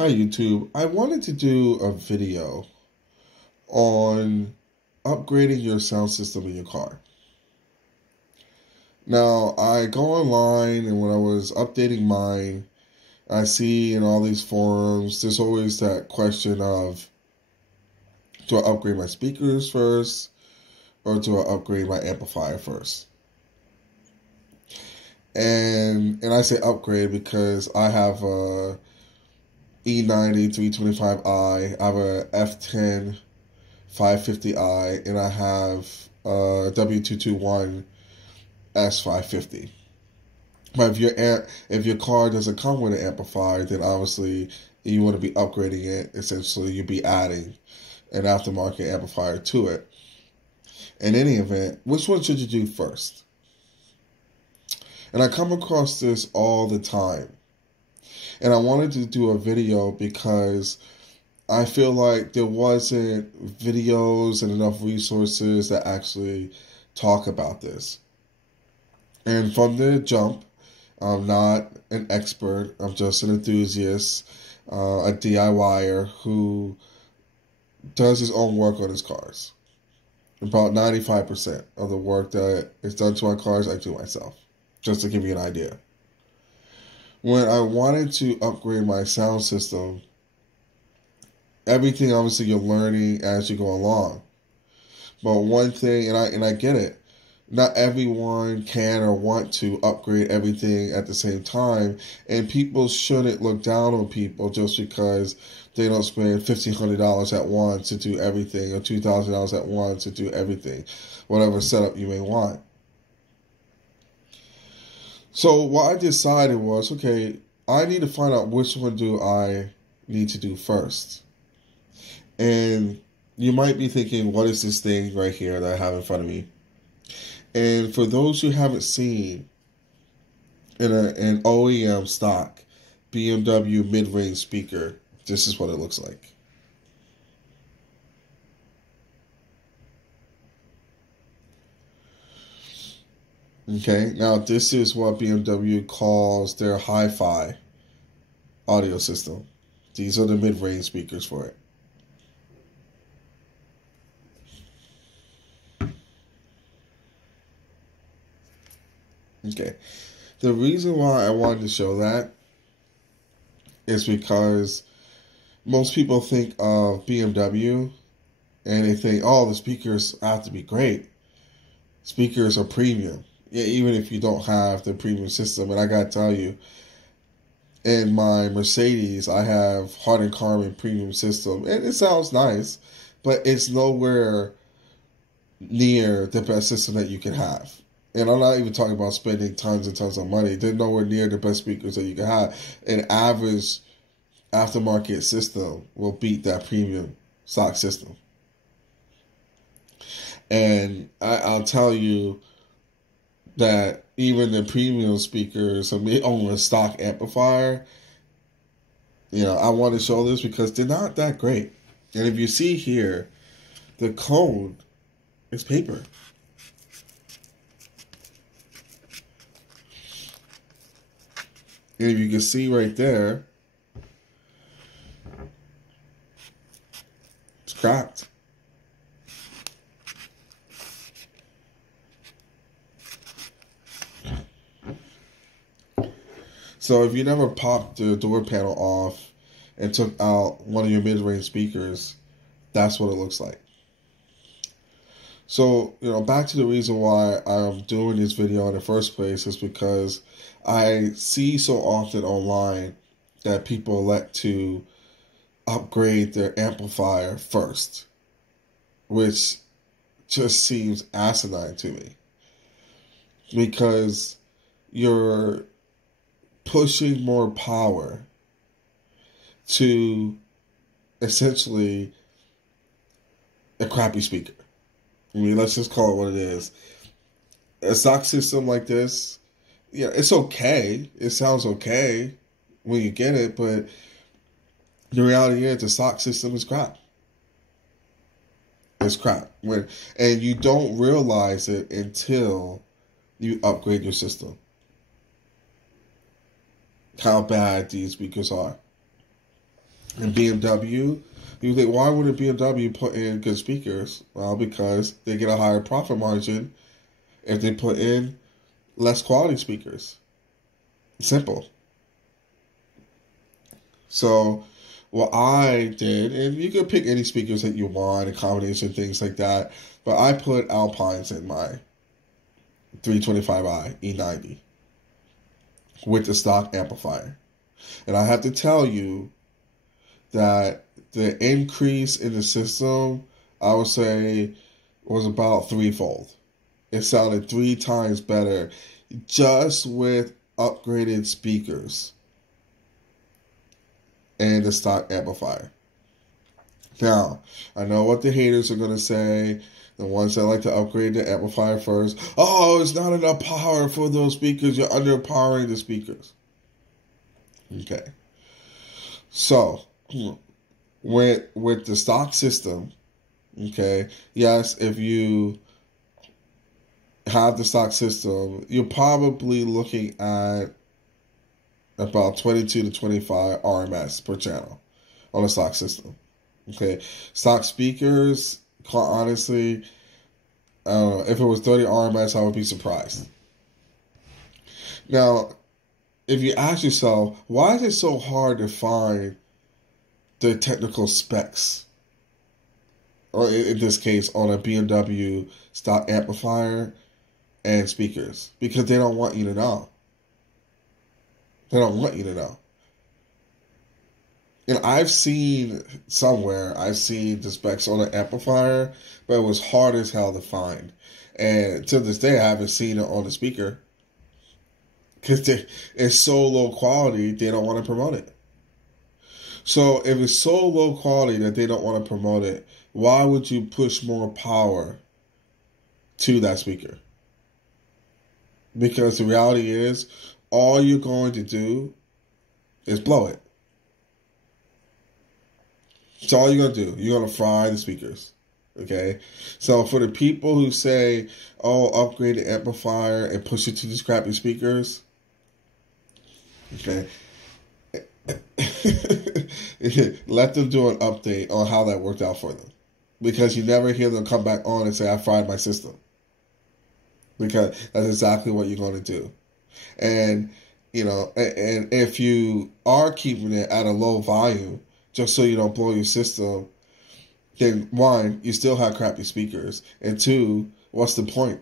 Hi YouTube. I wanted to do a video on upgrading your sound system in your car. Now, I go online and when I was updating mine, I see in all these forums, there's always that question of, do I upgrade my speakers first or do I upgrade my amplifier first? And I say upgrade because I have a E90 325i, I have a F10 550i, and I have a W221 S550. But if your car doesn't come with an amplifier, then obviously you want to be upgrading it. Essentially, you'd be adding an aftermarket amplifier to it. In any event, which one should you do first? And I come across this all the time. And I wanted to do a video because I feel like there wasn't videos and enough resources that actually talk about this. And from the jump, I'm not an expert. I'm just an enthusiast, a DIYer who does his own work on his cars. About 95% of the work that is done to my cars, I do myself, just to give you an idea. When I wanted to upgrade my sound system, everything obviously you're learning as you go along. But one thing, and I get it, not everyone can or want to upgrade everything at the same time, and people shouldn't look down on people just because they don't spend $1,500 at once to do everything, or $2,000 at once to do everything, whatever setup you may want. So what I decided was, okay, I need to find out which one do I need to do first. And you might be thinking, what is this thing right here that I have in front of me? And for those who haven't seen an OEM stock BMW mid-range speaker, this is what it looks like. Okay, now this is what BMW calls their hi-fi audio system. These are the mid-range speakers for it. Okay, the reason why I wanted to show that is because most people think of BMW and they think, oh, the speakers have to be great. Speakers are premium. Yeah, even if you don't have the premium system. And I gotta tell you, in my Mercedes, I have Hardin Carman premium system. And it sounds nice, but it's nowhere near the best system that you can have. And I'm not even talking about spending tons and tons of money. They're nowhere near the best speakers that you can have. An average aftermarket system will beat that premium stock system. And I'll tell you that even the premium speakers, on a stock amplifier, I want to show this because they're not that great. And if you see here, the cone is paper. And if you can see right there, it's cracked. So if you never popped the door panel off and took out one of your mid-range speakers, that's what it looks like. So, back to the reason why I'm doing this video in the first place is because I see so often online that people elect to upgrade their amplifier first, which just seems asinine to me. Because you're pushing more power to essentially a crappy speaker. I mean, let's just call it what it is. A stock system like this, it's okay. It sounds okay when you get it, but the reality is the stock system is crap. It's crap. And you don't realize it until you upgrade your system. How bad these speakers are. And BMW, you think, why wouldn't BMW put in good speakers? Well, because they get a higher profit margin if they put in less quality speakers. Simple. So what I did, and you can pick any speakers that you want, a combination, things like that, but I put ALPINES in my 325i E90 with the stock amplifier. And I have to tell you that the increase in the system, I would say, was about threefold. It sounded 3 times better just with upgraded speakers and the stock amplifier. Now, I know what the haters are going to say, the ones that like to upgrade the amplifier first. Oh, it's not enough power for those speakers. You're underpowering the speakers. Okay. So, with the stock system, okay, yes, if you have the stock system, you're probably looking at about 22 to 25 RMS per channel on a stock system. Okay, stock speakers, quite honestly, I don't know, if it was 30 RMS, I would be surprised. Now, if you ask yourself, why is it so hard to find the technical specs, or in this case, on a BMW stock amplifier and speakers? Because they don't want you to know. They don't want you to know. And I've seen the specs on an amplifier, but it was hard as hell to find. And to this day, I haven't seen it on the speaker. Because it's so low quality, they don't want to promote it. So if it's so low quality that they don't want to promote it, why would you push more power to that speaker? Because the reality is, all you're going to do is blow it. That's all you're going to do. You're going to fry the speakers. Okay? So for the people who say, oh, upgrade the amplifier and push it to these crappy speakers, okay, let them do an update on how that worked out for them. Because you never hear them come back on and say, I fried my system. Because that's exactly what you're going to do. And, you know, and if you are keeping it at a low volume, just so you don't blow your system, then one, you still have crappy speakers. And two, what's the point?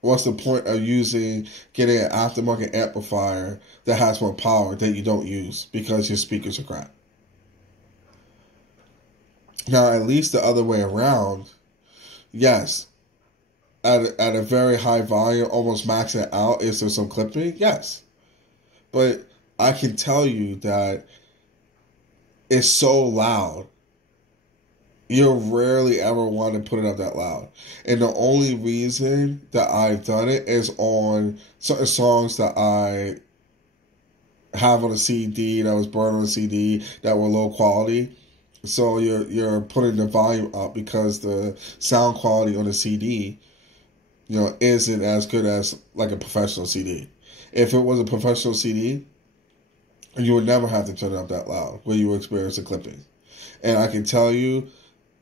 What's the point of getting an aftermarket amplifier that has more power that you don't use because your speakers are crap? Now, at least the other way around, yes, at a very high volume, almost maxing it out, is there some clipping? Yes. But I can tell you that it's so loud, you'll rarely ever want to put it up that loud. And the only reason that I've done it is on certain songs that I have on a CD, that was burned on a CD, that were low quality. So you're putting the volume up because the sound quality on the CD, you know, isn't as good as like a professional CD. If it was a professional CD, you would never have to turn it up that loud where you would experience the clipping. And I can tell you,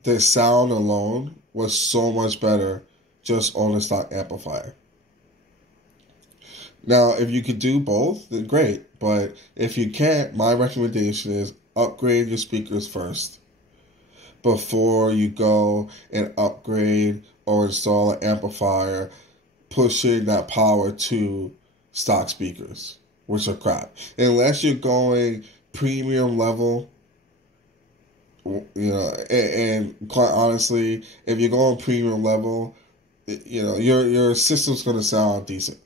the sound alone was so much better just on the stock amplifier. Now, if you could do both, then great. But if you can't, my recommendation is upgrade your speakers first before you go and upgrade or install an amplifier, pushing that power to stock speakers, which are crap. Unless you're going premium level, you know, and quite honestly, if you're going premium level, you know, your system's going to sound decent.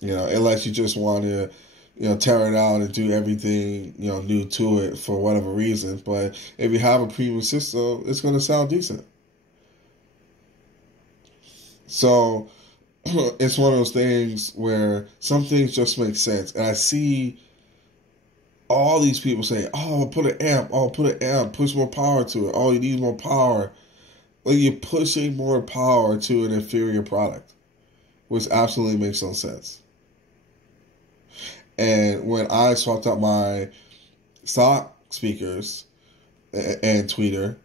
You know, unless you just want to, you know, tear it out and do everything, you know, new to it for whatever reason. But if you have a premium system, it's going to sound decent. So it's one of those things where some things just make sense. And I see all these people say, oh, put an amp, push more power to it. Oh, you need more power. Well, you're pushing more power to an inferior product, which absolutely makes no sense. And when I swapped out my stock speakers and tweeter,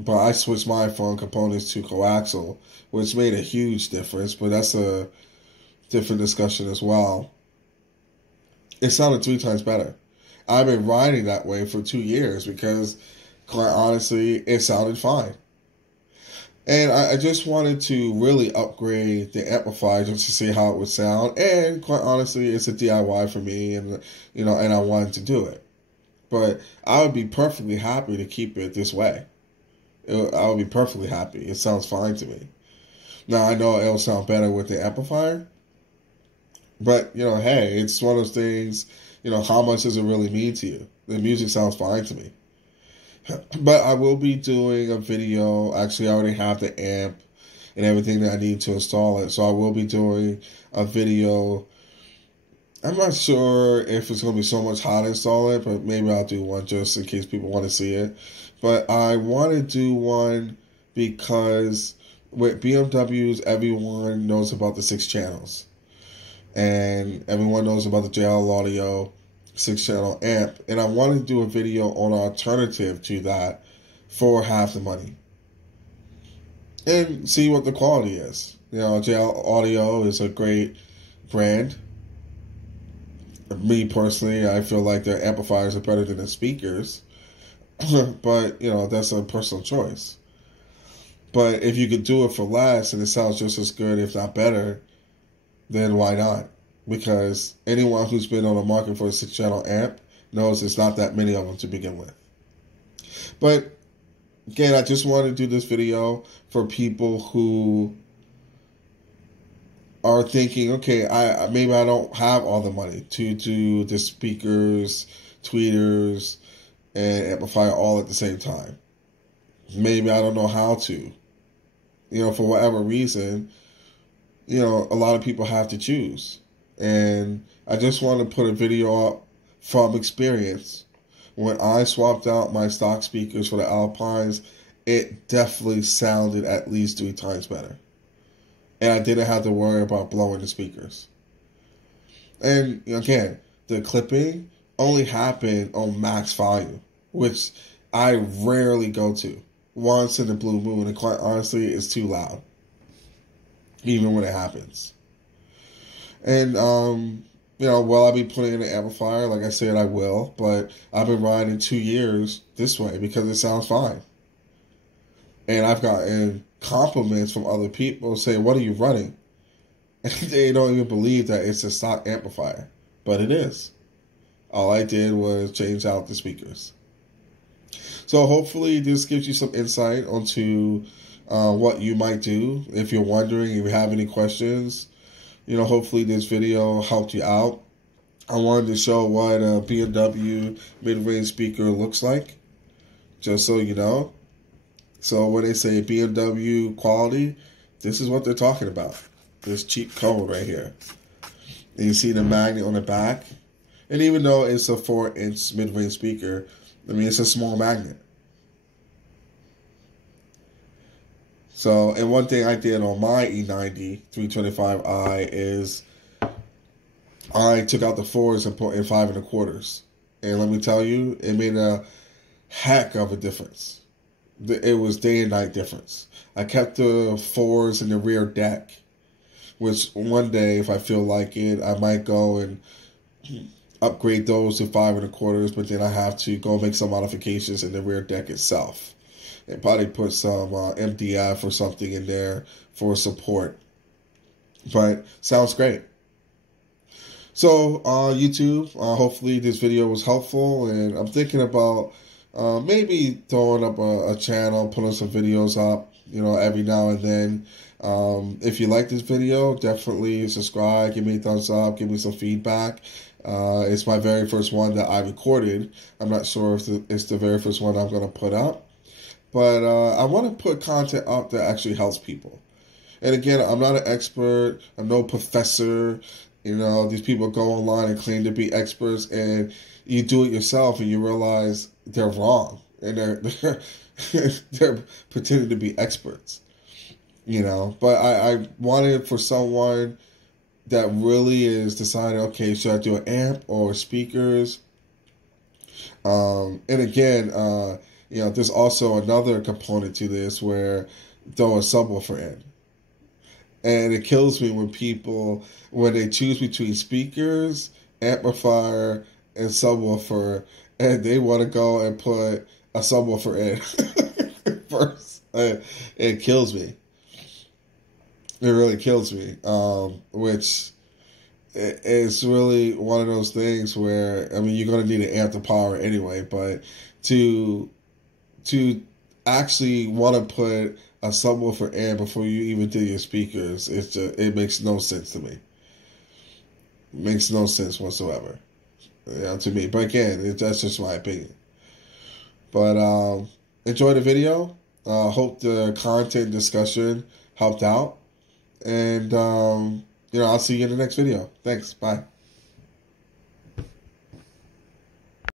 but I switched mine from components to coaxial, which made a huge difference, but that's a different discussion as well. It sounded 3 times better. I've been riding that way for 2 years because, quite honestly, it sounded fine. And I just wanted to really upgrade the amplifier just to see how it would sound. And quite honestly, it's a DIY for me, and and I wanted to do it. But I would be perfectly happy to keep it this way. I would be perfectly happy. It sounds fine to me. Now I know it'll sound better with the amplifier, but hey, it's one of those things. How much does it really mean to you? The music sounds fine to me. But I will be doing a video. Actually, I already have the amp and everything that I need to install it. So I will be doing a video. I'm not sure if it's going to be so much how to install it, but maybe I'll do one just in case people want to see it. But I want to do one because with BMWs, everyone knows about the 6 channels. And everyone knows about the JL Audio 6-channel amp, and I wanted to do a video on an alternative to that for half the money and see what the quality is. JL Audio is a great brand. Me personally, I feel like their amplifiers are better than the speakers, but that's a personal choice. But if you could do it for less and it sounds just as good, if not better, then why not? Because anyone who's been on the market for a 6-channel amp knows there's not that many of them to begin with. But again, I just wanted to do this video for people who are thinking, okay, maybe I don't have all the money to do the speakers, tweeters, and amplifier all at the same time. Maybe I don't know how to. For whatever reason, a lot of people have to choose. And I just want to put a video up from experience. When I swapped out my stock speakers for the ALPINES, it definitely sounded at least 3 times better. And I didn't have to worry about blowing the speakers. And again, the clipping only happened on max volume, which I rarely go to. Once in the blue moon, and quite honestly, it's too loud. Even when it happens. And, will I be putting in an amplifier? Like I said, I will. But I've been riding 2 years this way because it sounds fine. And I've gotten compliments from other people saying, what are you running? And they don't even believe that it's a stock amplifier. But it is. All I did was change out the speakers. So hopefully this gives you some insight onto what you might do. If you're wondering, if you have any questions, hopefully this video helped you out. I wanted to show what a BMW mid-range speaker looks like, just so you know. So when they say BMW quality, this is what they're talking about. This cheap code right here. And you see the magnet on the back. And even though it's a 4-inch mid-range speaker, it's a small magnet. So, and one thing I did on my E90 325i is I took out the 4s and put in 5 1/4s. And let me tell you, it made a heck of a difference. It was day and night difference. I kept the 4s in the rear deck, which one day, if I feel like it, I might go and upgrade those to 5 1/4s, but then I have to go make some modifications in the rear deck itself. And probably put some MDF or something in there for support. But sounds great. So YouTube, hopefully this video was helpful, and I'm thinking about maybe throwing up a channel, putting some videos up, every now and then. If you like this video, definitely subscribe, give me a thumbs up, give me some feedback. It's my very first one that I recorded. I'm not sure if it's the very first one I'm going to put up. But I want to put content up that actually helps people. And again, I'm not an expert. I'm no professor. These people go online and claim to be experts, and you do it yourself, and you realize they're wrong, and they're pretending to be experts. But I wanted for someone that really is deciding, okay, should I do an amp or speakers? And again, there's also another component to this where throw a subwoofer in. And it kills me when they choose between speakers, amplifier, and subwoofer, and they want to go and put a subwoofer in first. It kills me. It really kills me. Which is really one of those things where, I mean, you're going to need an amp to power anyway, but to actually want to put a subwoofer in before you even do your speakers, it makes no sense to me. It makes no sense whatsoever, to me. But again, that's just my opinion. But enjoy the video. Hope the content discussion helped out. And, I'll see you in the next video. Thanks. Bye.